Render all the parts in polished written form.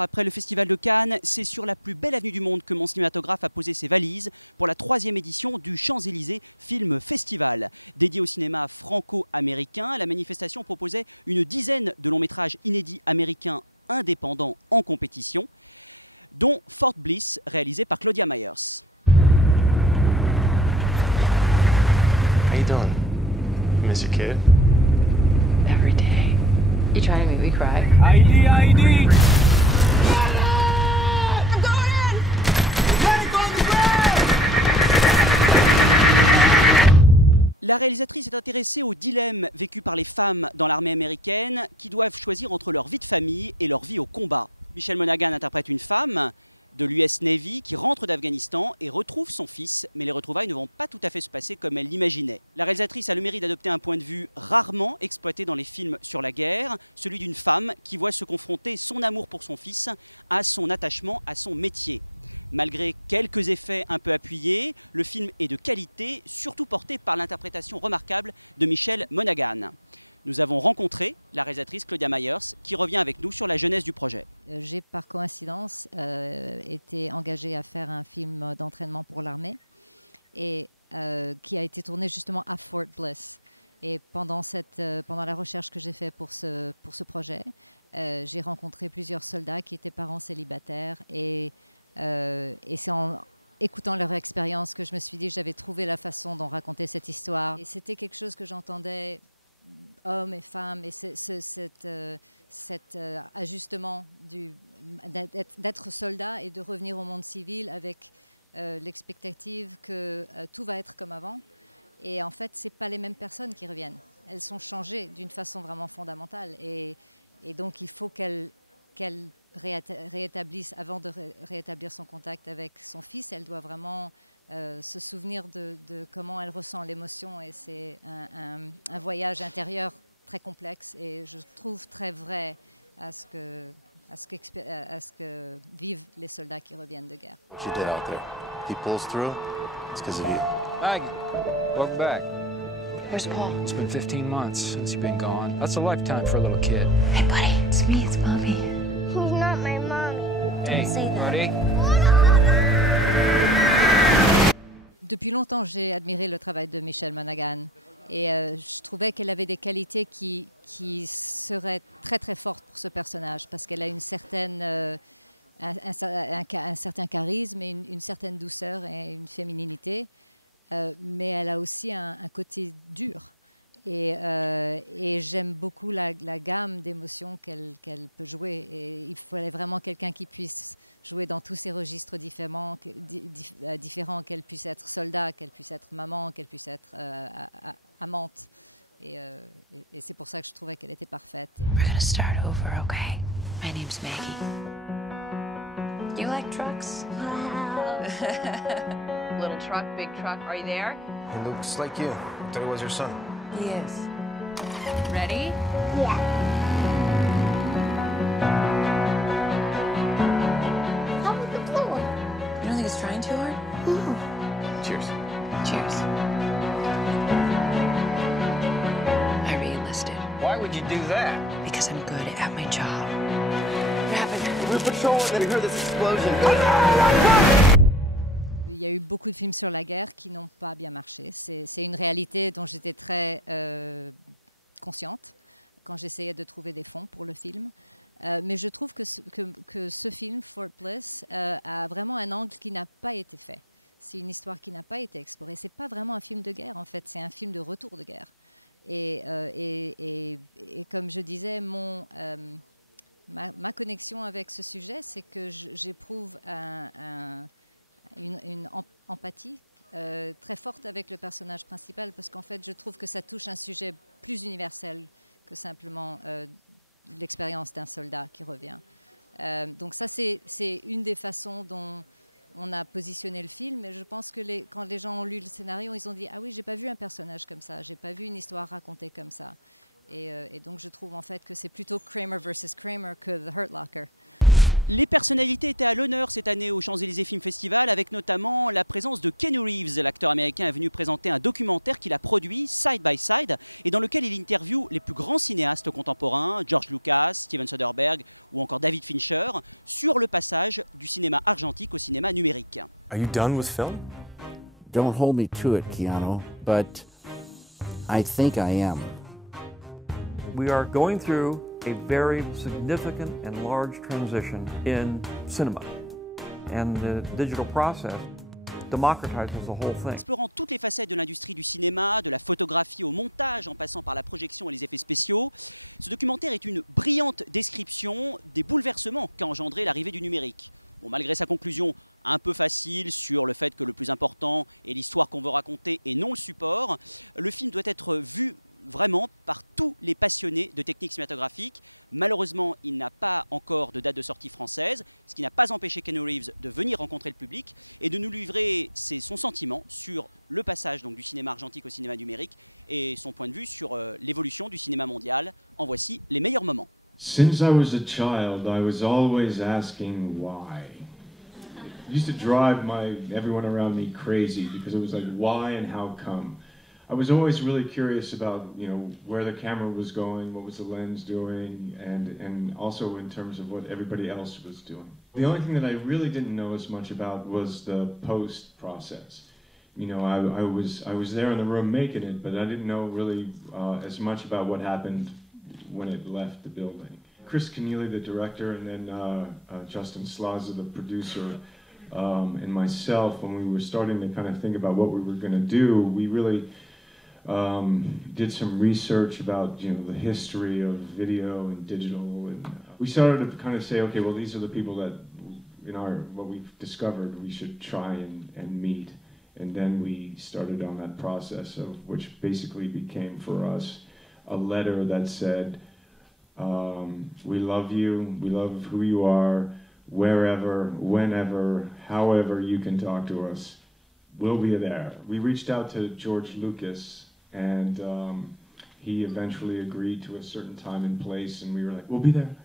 jours après le Festival de Cannes, c'est sur la plus belle avenue du monde que Mon Cinématographe a posé ses valises pour la 3e édition du Champs-Élysées Film Festival. Dédié au cinéma franco-américain, la manifestation proposait une dizaine de longs métrages inédits américains indépendants en compétition, dont Fort Bliss, réalisé par Claude Myers. How you doing? You miss your kid? Every day. You trying to make me cry? ID! I'm going in! Medic on the ground! La réalisatrice est intéressée au dilemme vécu par les femmes dans l'armée américaine qui doivent choisir entre leur vie de famille et leur vie au combat. Michelle Monaghan interprète une femme de l'US Navy qui rentre d'Afghanistan et retrouve son fils, mais les retrouvailles ne vont pas tout à fait se passer comme elle l'imaginait. La réalisatrice a le mérite d'adopter un point de vue rarement exploité dans les films sur la guerre, celui d'une femme qui voit se confronter son amour pour son fils à son attachement à son métier. Malgré quelques effets un peu appuyés, le film est de qualité, surtout porté par l'interprétation remarquable de Michelle Monaghan. Nous avons rencontré la réalisatrice Claude Myers qui revient avec nous sur la genèse du projet. J'ai par coïncidence été engagée à faire un film d'entraînement pour l'armée et qui a été tourné justement à Fort Bliss. Et pendant la recherche que j'ai faite pour ce projet, j'ai rencontré plusieurs soldats qui étaient parents célibataires et c'est en écoutant leur expérience que je me suis dit que j'avais trouvé la façon dont raconter cette histoire. Et c'était quelque chose que j'entendais hommes et femmes, et cet ajustement d'être soldat et de revenir au monde civil avec l'expectative que tout va être comme avant. Et en fait, ce n'est pas les mêmes personnes qui reviennent. Elles sont changées d'une façon vraiment fondamentale. Et donc, il faut qu'elles réétablisse, avant de rétablir son contact avec son fils, elle doit vraiment se souvenir de comment elle ressent l'émotion, et c'est un voyage intérieur très complexe et je trouve très vrai à ce que vivent les soldats qui reviennent de guerre. What you did out there. If he pulls through, it's because of you. Maggie, welcome back. Where's Paul? It's been 15 months since you've been gone. That's a lifetime for a little kid. Hey, buddy. It's me. It's Mommy. He's not my mommy. Hey, Don't say that. buddy. Depuis longtemps, j'ai admiré le travail de Michelle Monaghan et je trouvais qu'elle avait des qualités qui seraient très très fortes pour ce personnage parce qu'elle a un certain charisme et une certaine douceur et une fémininité, mais elle a aussi un côté dur. Et j'aime beaucoup la gamme d'émotions qu'elle peut jouer. Et il fallait vraiment quelqu'un qui puisse jouer dans tous ces registres différents, qu'elle puisse être soldat, qu'elle puisse être maman, qu'elle puisse être amante. Et c'est pour ça que je trouvais qu'elle était parfaite. We're gonna start over, okay? My name's Maggie. You like trucks? Wow. Little truck, big truck. Are you there? He looks like you. I thought he was your son. He is. Ready? Yeah. How was the floor? You don't think it's trying too hard? No. Cheers. Cheers. I re-enlisted Why would you do that? because I'm good at my job. What happened? We were patrolling and then we heard this explosion. Il y a eu beaucoup de films sur la guerre qui n'ont pas bien marché. C'est une réalité dont j'étais très consciente quand j'essayais de trouver des fonds pour le film. Mais je trouve que ce film, Fort Bliss, a vraiment un angle qui n'a pas été fait. C'est une histoire qui n'a pas été explorée. Ce n'est pas vraiment un film de guerre, en fait. C'est un film de retour de guerre. Et comme je disais, ma connexion avec ce sujet, c'est que j'éprouve une empathie très forte avec le personnage principal parce qu'en fait, je trouve que ça touche un sujet plus universel que simplement l'expérience d'un soldat qui revient. Donc ça, c'est une des façons dont on a positionné le film. Et je pense que quand les gens ont lu le scénario, ils ont dit « Ah oui, j'ai pas vu un personnage comme ça, j'ai pas vu une histoire racontée comme ça ». Et donc je trouve en fait que c'est plutôt Kramer versus Kramer que The Hurt Locker. Les personnalités étaient à l'honneur cette année au Champs-Élysées Film Festival, avec notamment la présence de Keanu Reeves. L'acteur américain est venu présenter un documentaire qu'il a produit, Side by Side, et dans lequel il interviewe les plus grands cinéastes contemporains, George Lucas, Steven Soderbergh ou encore David Fincher, sur le passage du cinéma argentique au cinéma numérique. Are you done with film? Don't hold me to it, Keanu, but I think I am. We are going through a very significant and large transition in cinema, and the digital process democratizes the whole thing. Explorant toutes les facettes de l'industrie du cinéma, de la photographie au montage, en passant par la projection et les effets spéciaux, ce documentaire est une brillante description des bouleversements qu'a engendré l'arrivée du numérique. Bon, malgré sa conclusion un peu facile sur le fait que le plus important est l'histoire qu'on veut raconter et non le support, le film doit être vu vraiment par tous les passionnés de techniques cinématographiques. Malheureusement, il n'a pas encore de date de sortie française, ce qui n'a pas empêché Keanu Reeves de venir rencontrer le public et de nous livrer son sentiment sur le passage donc, du cinéma argentique au cinéma numérique et son point de vue sur l'évolution du cinéma mondial. En voici les meilleurs moments. Since I was a child, I was always asking why. It used to drive everyone around me crazy because it was like, why and how come? I was always really curious about, where the camera was going, what was the lens doing, and also in terms of what everybody else was doing. The only thing that I really didn't know as much about was the post process. I was there in the room making it, but I didn't know really as much about what happened when it left the building. Chris Keneally, the director, and then Justin Slaza, the producer, and myself, when we were starting to kind of think about what we were going to do, we really did some research about the history of video and digital, and we started to kind of say, okay, well, these are the people that what we've discovered we should try and meet, and then we started on that process of which basically became for us a letter that said, we love you, we love who you are, wherever, whenever, however you can talk to us, we'll be there. We reached out to George Lucas, and he eventually agreed to a certain time and place, and we were like, we'll be there.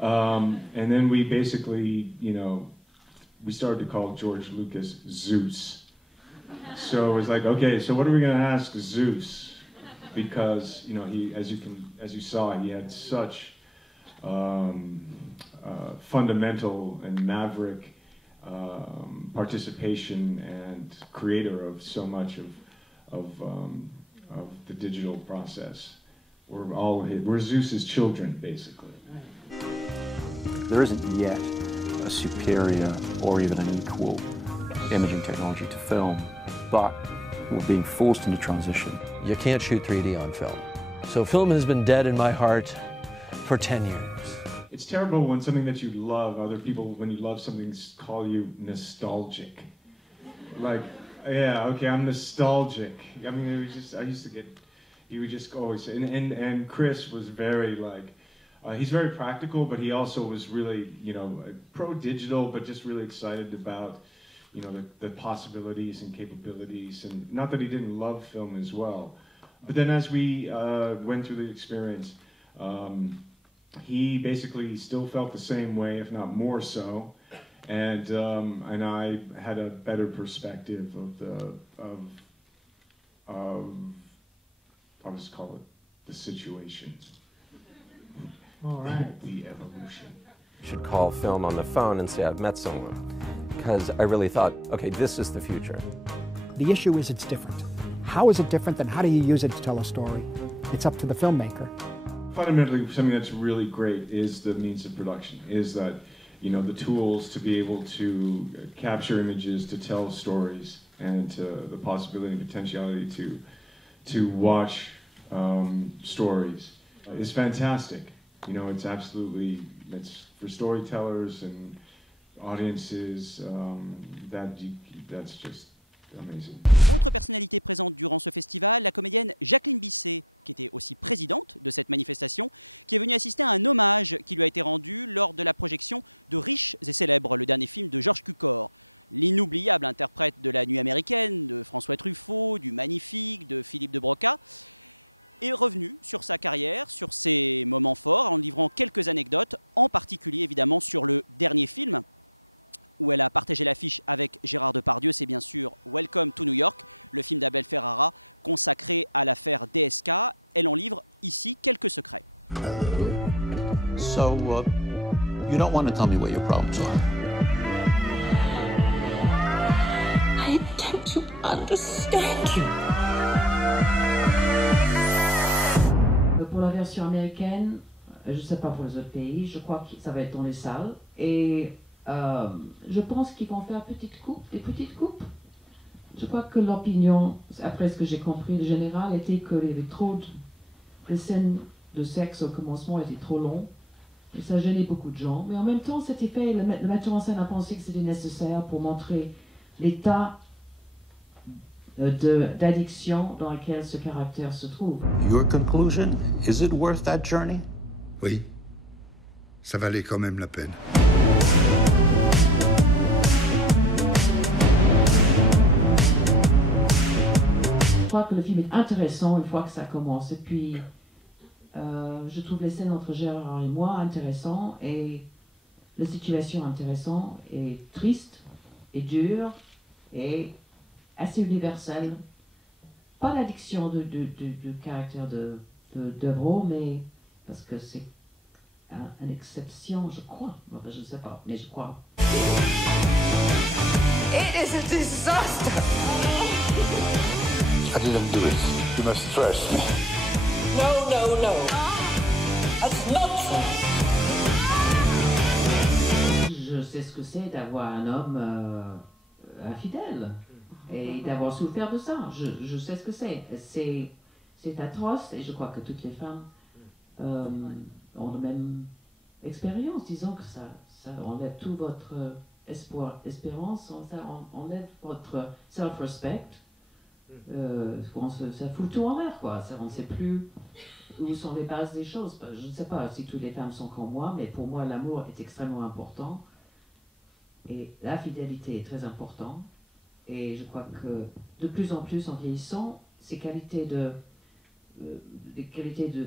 And then we basically, we started to call George Lucas Zeus. So it was like, okay, so what are we going to ask Zeus? Because he, as you saw, he had such fundamental and maverick participation and creator of so much of the digital process. We're Zeus's children, basically. There isn't yet a superior or even an equal imaging technology to film, but we're being forced into transition. You can't shoot 3D on film. So film has been dead in my heart for 10 years. It's terrible when something that you love, other people, when you love something, call you nostalgic. Like, yeah, okay, I'm nostalgic. I mean, it was just, he would just always say, and Chris was very he's very practical, but he also was really, pro-digital, but just really excited about, the possibilities and capabilities, and not that he didn't love film as well. But then as we went through the experience, he basically still felt the same way, if not more so, and I had a better perspective of I'll just call it the situation. All right. The evolution. You should call film on the phone and say I've met someone, because I really thought, okay, this is the future. The issue is it's different. How is it different, and how do you use it to tell a story? It's up to the filmmaker. Fundamentally, something that's really great is the means of production, is that, the tools to be able to capture images, to tell stories, and the possibility and potentiality to watch stories is fantastic. It's absolutely, it's for storytellers and audiences, that's just amazing. Autre personnalité présente durant ce festival, la comédienne Jacqueline Bisset, qui était aussi présidente de cette manifestation, qui est venue assister à un hommage qui lui a été rendu lors de la projection de Riches et Célèbres, le dernier film de Georges Cukor. L'inoubliable interprète de La Nuit américaine, de François Truffaut, du Magnifique, de Philippe de Broca. est revenue sur sa carrière, sur ses moments forts, en livrant quelques anecdotes, en particulier évidemment sur le dernier film, où elle a partagé l'affiche avec Gérard Depardieu, c'est bien sûr Welcome to New York, le film d'Abel Ferrara consacré à l'affaire DSK. Elle en livre ici quelques secrets. So, you don't want to tell me what your problems are? I intend to understand you. Pour la version américaine, je ne sais pas pour les autres pays, je crois que ça va être dans les salles. Et je pense qu'ils vont faire des petites coupes. Je crois que l'opinion, après ce que j'ai compris, le général était que les scènes de sexe au commencement étaient trop longues. Et ça gênait beaucoup de gens. Mais en même temps, c'était fait, le metteur en scène a pensé que c'était nécessaire pour montrer l'état d'addiction dans lequel ce caractère se trouve. Your conclusion, is it worth that journey? Oui, ça valait quand même la peine. Je crois que le film est intéressant une fois que ça commence. Et puis, je trouve les scènes entre Gérard et moi intéressantes et la situation intéressante et triste et dure et assez universelle. Pas l'addiction de caractère d'œuvre, mais parce que c'est une exception, je crois. Enfin, je ne sais pas, mais je crois. It is a disaster. I didn't do it. You must trust me. No, no, no. That's not true. Je sais ce que c'est d'avoir un homme infidèle et d'avoir souffert de ça. Je sais ce que c'est. C'est atroce et je crois que toutes les femmes ont la même expérience. Disons que ça enlève tout votre espérance, ça enlève votre self-respect. Ça fout tout en l'air, quoi. On ne sait plus où sont les bases des choses. Je ne sais pas si toutes les femmes sont comme moi, mais pour moi, l'amour est extrêmement important. Et la fidélité est très importante. Et je crois que de plus en plus, en vieillissant, ces qualités de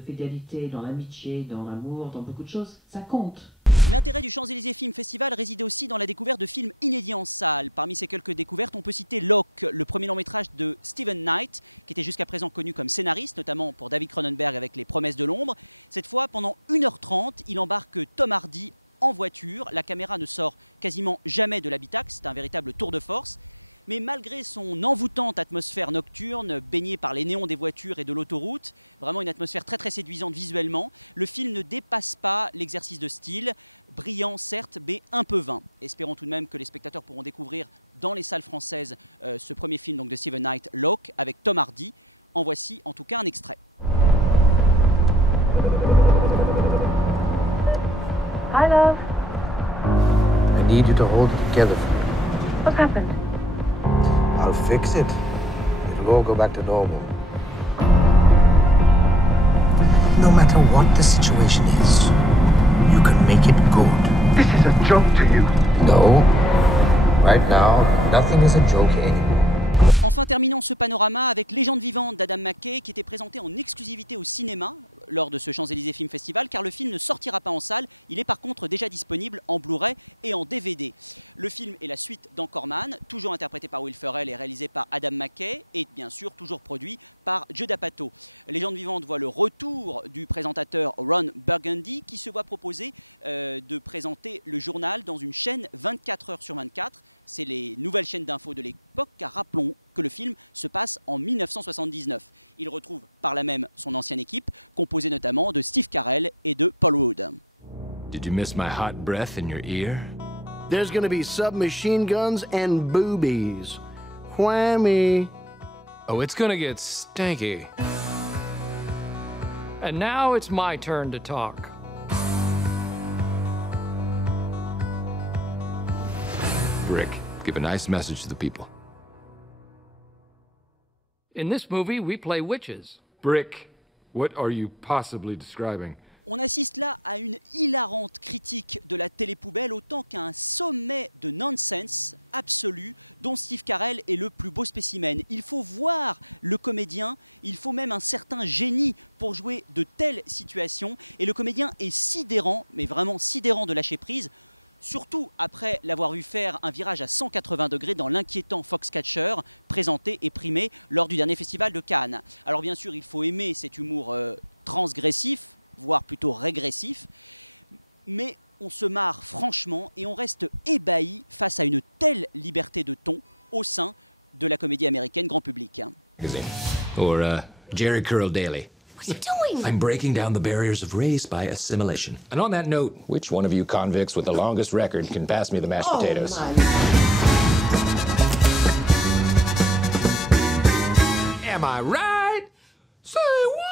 fidélité dans l'amitié, dans l'amour, dans beaucoup de choses, ça compte. L'intérêt du Champs-Élysées Film Festival résidait aussi dans la découverte de films inédits en salle. Parmi ces quelques découvertes, on peut citer Locke, le premier long métrage de Steven Knight, qui était jusqu'à présent connu comme scénariste, notamment pour David Cronenberg avec Les Promesses de l'ombre. Cette fois, pendant 1h30, il embarque Tom Hardy en voiture. La caméra ne sort quasiment jamais de l'habitacle, c'est un véritable tour de force. Mais malgré son envoûtante atmosphère nocturne, baignée par les néons des voitures et de l'autoroute, vraiment une atmosphère très très séduisante visuellement, le film ne dépasse pas l'exercice de style, brillant certes, mais un peu vain. Espérons tout de même que les spectateurs pourront découvrir dans les salles françaises ce premier film donc, de Steven Knight, Locke, avec Tom Hardy. En voici en tout cas un extrait. Hi, love. I need you to hold it together for me. What's happened? I'll fix it. It'll all go back to normal. No matter what the situation is, you can make it good. This is a joke to you. No. Right now, nothing is a joke anymore. Enfin, terminons ce panorama avec Légendes Vivantes d'Adam McKay, qui était présenté en exclusivité au cinéma lors de ce Champs-Élysées Film Festival, car le film ne sortira pas en salle. Il est par contre déjà disponible en Blu-ray et en DVD. Le film est la suite d'Anchorman, toujours interprété par Will Ferrell et réalisé par Adam McKay, et bien sûr toujours produit par Judd Apatow. Légendes Vivantes voit le retour du présentateur Ron Burgundy, qui se voit proposer de présenter le journal dans une chaîne 24 heures sur 24. C'est les nouvelles chaînes d'infos de l'époque, car rappelons que le film se passe en 1979. Il retrouve par là même son ancienne équipe, composée notamment de Steve Carell et de Paul Rudd. Did you miss my hot breath in your ear? There's gonna be submachine guns and boobies. Whammy. Oh, it's gonna get stanky. And now it's my turn to talk. Brick, give a nice message to the people. In this movie, we play witches. Brick, what are you possibly describing? On assiste là à une hilarante critique de la télé-poubelle autant qu'à un sommet de nonsense absolu dont Steve Carell est le plus beau spécimen. Il faut voir le comédien, il faut même un certain génie pour jouer de telles situations et le comédien est sidérant, mais vraiment sidérant de lâcher prise. Surtout après l'avoir vu faire un virage à 180 degrés dans l'inquiétant Foxcatcher, présenté et primé lors du dernier festival de Cannes. Alors bien sûr, il faut aimer cet humour transgressif, voire plutôt régressif, mais on se marre franchement et on reste ébahi face à une telle liberté de ton au sein de la comédie américaine grand public. Or Jerry Curl Daily. What are you doing? I'm breaking down the barriers of race by assimilation. And on that note, which one of you convicts with the longest record can pass me the mashed potatoes? Am I right? Say what?